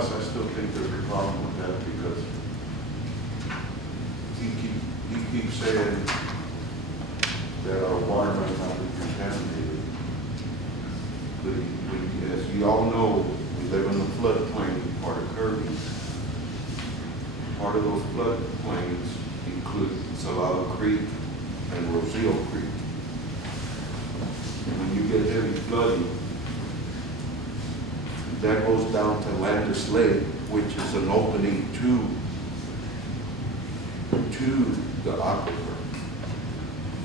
us, I still think there's a problem with that because he keeps saying that our water might not be contaminated. But as you all know, we live in the floodplain part of Kirby. Part of those floodplains include Salado Creek and Rocio Creek. When you get heavy flooding, that goes down to Landis Lake, which is an opening to the aquifer.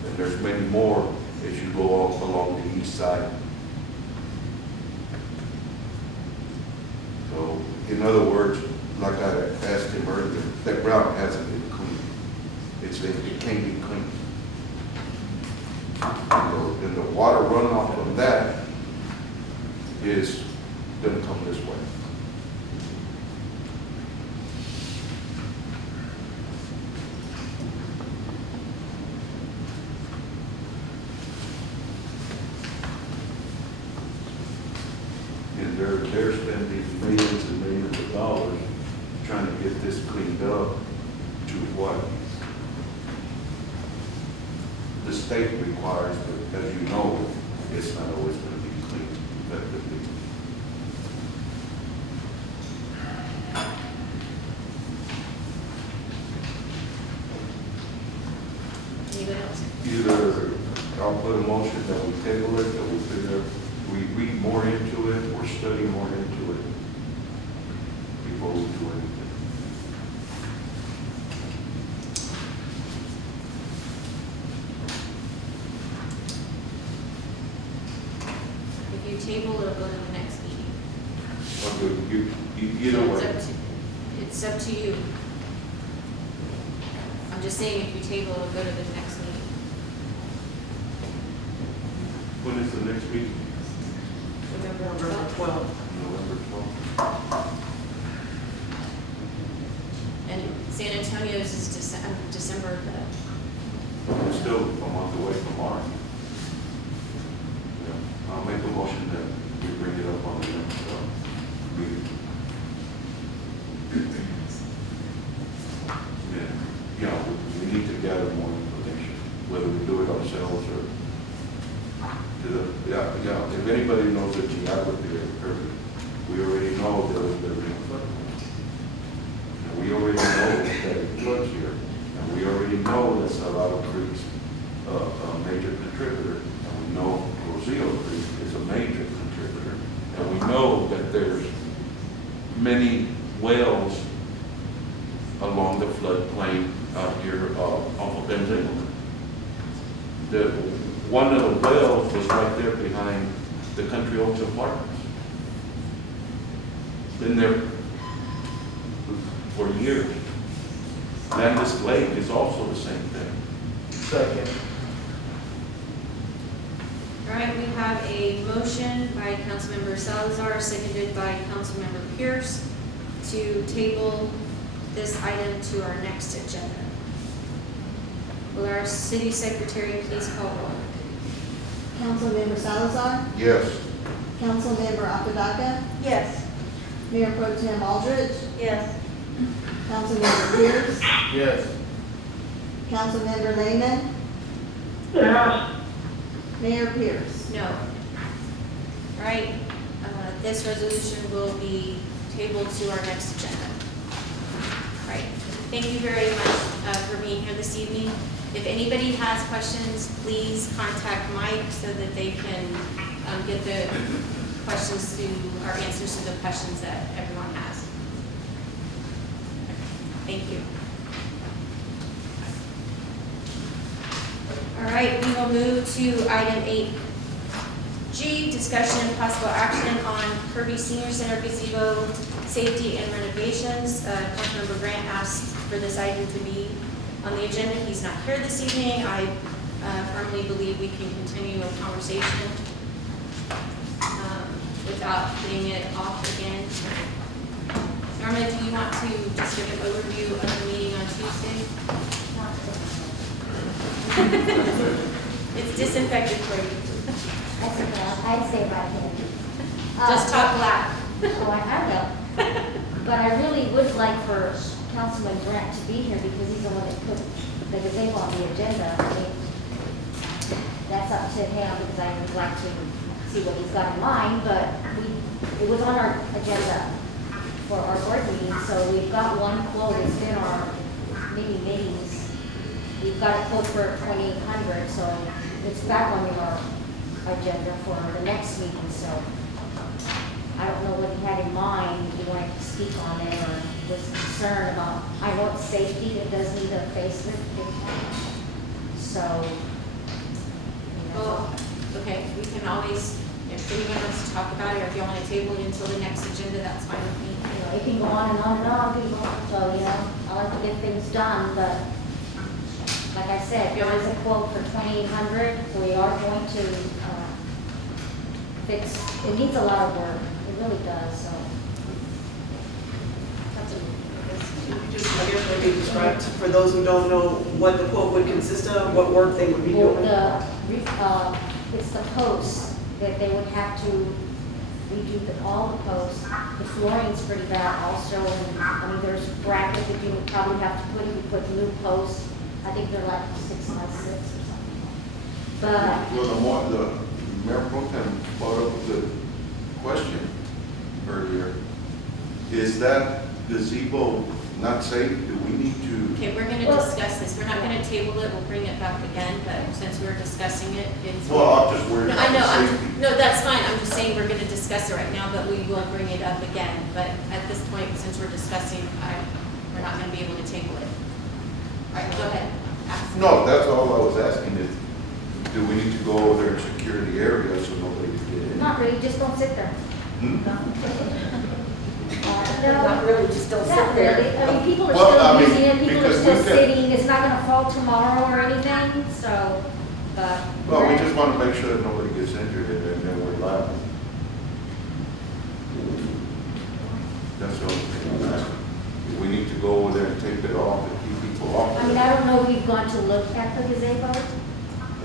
And there's many more as you go off along the east side. So, in other words, like I asked him earlier, that ground hasn't been cleaned. It can't be cleaned. And the water runoff from that is going to come this way. And they're spending millions and millions of dollars trying to get this cleaned up to what the state requires, but as you know, it's not always going to be cleaned effectively. Anybody else? Either I'll put a motion that we table it, that we read more into it, or study more into it before we do anything. If you table, it'll go to the next meeting. Okay, either way. It's up to you. I'm just saying, if you table, it'll go to the next meeting. When is the next meeting? November 12th. November 12th. And San Antonio's is December the, It's still a month away from ours. Yeah. I'll make a motion that we bring it up on the next meeting. Yeah, we need to gather more information, whether we do it ourselves or if anybody knows the geography of Kirby, we already know that there's been a flood. And we already know that it floods here. And we already know that Salado Creek's a major contributor. And we know Rocio Creek is a major contributor. And we know that there's many wells along the floodplain out here off of Benzino. One of the wells was right there behind the Country Oaks Apartments. Been there for years. Landis Lake is also the same thing. Second. all right, we have a motion by Councilmember Salazar, seconded by Councilmember Pierce, to table this item to our next agenda. Will our city secretary please call roll? Councilmember Salazar, Yes. Councilmember Apodaca, Yes. Mayor Pro Tem Aldridge, Yes. Councilmember Pierce, Yes. Councilmember Lehman, Yes. Mayor Pierce. No. All right, this resolution will be tabled to our next agenda. All right, thank you very much for being here this evening. If anybody has questions, please contact Mike so that they can get the questions to, or answers to the questions that everyone has. Thank you. All right, we will move to item 8G, discussion and possible action on Kirby Senior Center gazebo safety and renovations. Councilmember Grant asked for this item to be on the agenda. He's not here this evening. I firmly believe we can continue a conversation without putting it off again. Norma, do you want to just give an overview of the meeting on Tuesday? It's disinfected for you. That's okay. I'd say about him. Just talk loud. Oh, I know. But I really would like for Councilman Grant to be here because he's the one that put the gazebo on the agenda. I mean, that's up to him because I would like to see what he's got in mind, but it was on our agenda for our board meeting, so we've got one quote. It's been our many meetings. We've got a quote for 2,800, so it's back on our agenda for the next meeting, so I don't know what he had in mind, if he wanted to speak on it or was concerned about, I know it's safety, it does need a facelift, so. you know, Well, okay, we can always, if anyone wants to talk about it, or if you want to table it until the next agenda, that's fine with me. You know, it can go on and on and on, people, so, you know, I like to get things done, but like I said, there is a quote for 2,800, so we are going to, fix, it needs a lot of work, it really does, so. That's Just, I guess, maybe describe for those who don't know what the quote would consist of, what work they would be Well, doing. it's the posts that they would have to redo all the posts. The flooring's pretty bad also, and, I mean, there's brackets that you would probably have to put, if you put new posts. I think they're like 6x6 or something. But, Well, the Mayor Pro Tem brought up a good question earlier. Is that gazebo not safe? Do we need to? Okay, we're gonna Well- discuss this, we're not gonna table it, we'll bring it back again, but since we're discussing it, it's. Well, I'm just worried No, about I know, the safety. no, that's fine, I'm just saying we're gonna discuss it right now, but we will bring it up again. But at this point, since we're discussing, we're not gonna be able to table it. All right, go ahead. Ask. No, that's all I was asking is, do we need to go over there and secure the area so nobody can get in? not really, just don't sit there. Hmm? Not really, just don't Not really, I mean, people are Well, I still mean, using it, people are because still we can- sitting, it's not gonna fall tomorrow or anything, so, but. Well, we just want to make sure that nobody gets injured and then we're liable. That's the only thing I'm asking. If we need to go over there and tape it off and keep people off. I mean, I don't know if you've gone to look at the gazebo.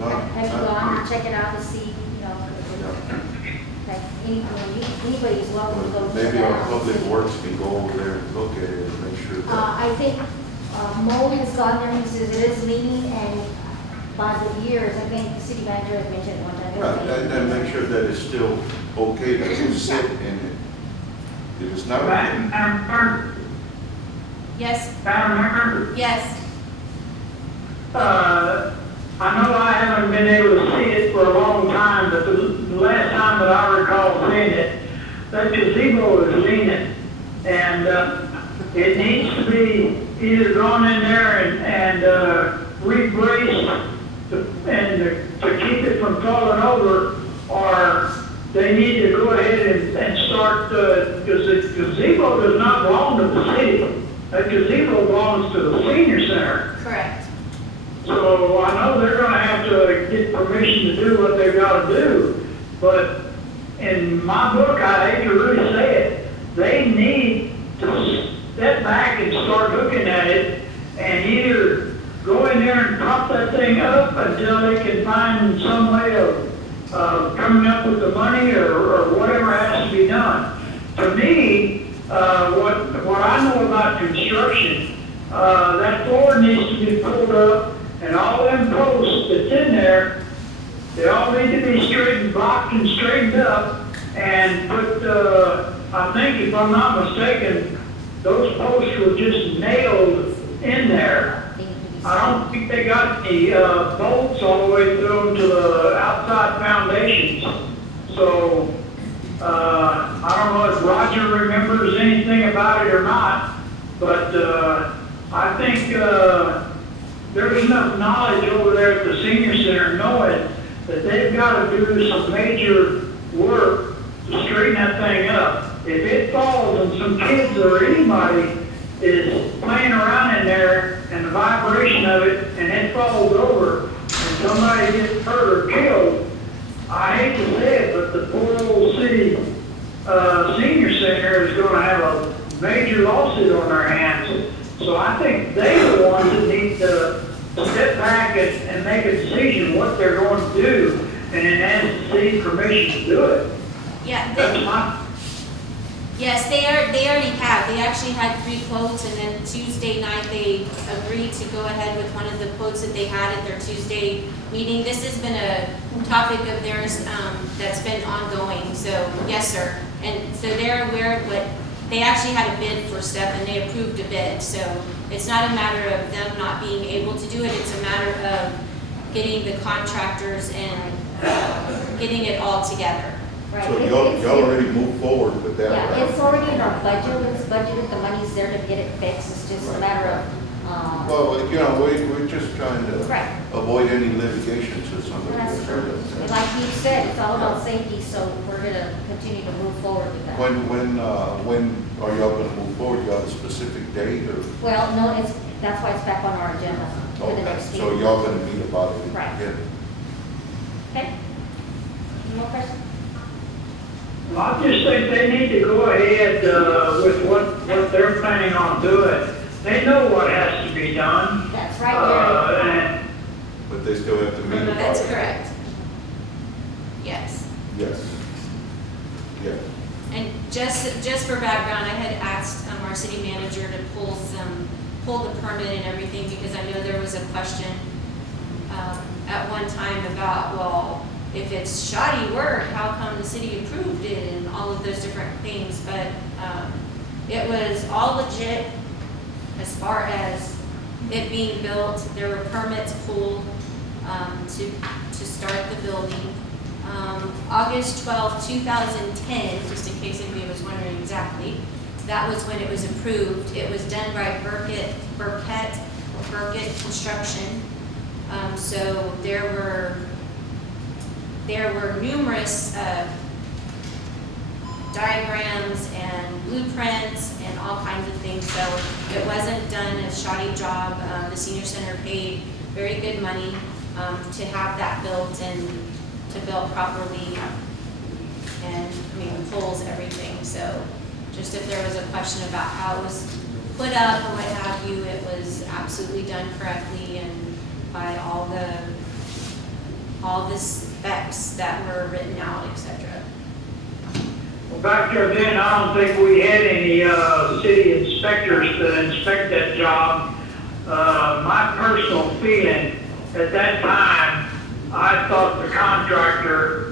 Well, Have you gone to check it out to see, you know? Okay, anybody's welcome to go check Maybe it our out. public works can go over there and look at it and make sure that. I think Mo has gone there, he says it is leaning, and by the years, I think the city manager had mentioned one time. Right, and make sure that it's still okay to sit in it. If it's not. Madam Clerk, Yes, Madam Member, yes, I know I haven't been able to see it for a long time, but the last time that I recall seeing it, that gazebo is leaning. And, it needs to be either gone in there and rebraced to keep it from falling over, or they need to go ahead and start, because the gazebo does not belong to the city. That gazebo belongs to the senior center. correct. So I know they're gonna have to get permission to do what they've gotta do, but in my book, I hate to really say it, they need to step back and start looking at it and either go in there and prop that thing up until they can find some way of coming up with the money or whatever has to be done. To me, what I know about construction, that floor needs to be pulled up, and all them posts that's in there, they all need to be straightened, blocked and straightened up, and put, I think if I'm not mistaken, those posts were just nailed in there. I don't think they got any, bolts all the way through them to the outside foundations. So, I don't know if Roger remembers anything about it or not, but, I think, there's enough knowledge over there at the senior center knowing that they've got to do some major work to straighten that thing up. If it falls and some kids or anybody is playing around in there and the vibration of it and it falls over and somebody gets hurt or killed, I hate to say it, but the poor old city senior center is going to have a major lawsuit on their hands. So I think they're the ones that need to step back and make a decision what they're going to do, and then ask the city permission to do it. Yeah, That's my, Yes, they already have. They actually had 3 quotes, and then Tuesday night, they agreed to go ahead with one of the quotes that they had at their Tuesday meeting. This has been a topic of theirs, that's been ongoing, so, yes, sir. And so they're aware of what, they actually had a bid for stuff, and they approved a bid, so it's not a matter of them not being able to do it, it's a matter of getting the contractors and getting it all together. Right. So It's- y'all already moved forward with that, Yeah, right? it's already in our budget, it's budgeted, the money's there to get it fixed, it's just a matter of, Well, you know, we're just trying to right. avoid any litigation to somebody. That's gets true. hurt. And like you said, it's all about safety, so we're gonna continue to move forward with that. When are y'all gonna move forward? You got a specific date or? Well, no, that's why it's back on our agenda for the next So meeting. y'all gonna meet about it? Right. Yeah. Okay? Any more questions? Well, I just think they need to go ahead, with what they're planning on doing. They know what has to be done. That's right, Gary. And But they still have to meet about it? That's correct. Yes. Yes. Yeah. And just for background, I had asked our city manager to pull the permit and everything, because I know there was a question at one time about, well, if it's shoddy work, how come the city approved it, and all of those different things, but it was all legit as far as it being built. There were permits pulled to start the building. August 12, 2010, just in case anybody was wondering exactly, that was when it was approved. It was done by Burkett Construction. So there were numerous diagrams and blueprints and all kinds of things. So it wasn't done a shoddy job. The senior center paid very good money to have that built and to build properly, and I mean, the poles, everything. So just if there was a question about how it was put up or what have you, it was absolutely done correctly and by all the specs that were written out, etc. well, back there then, I don't think we had any, city inspectors to inspect that job. My personal feeling, at that time, I thought the contractor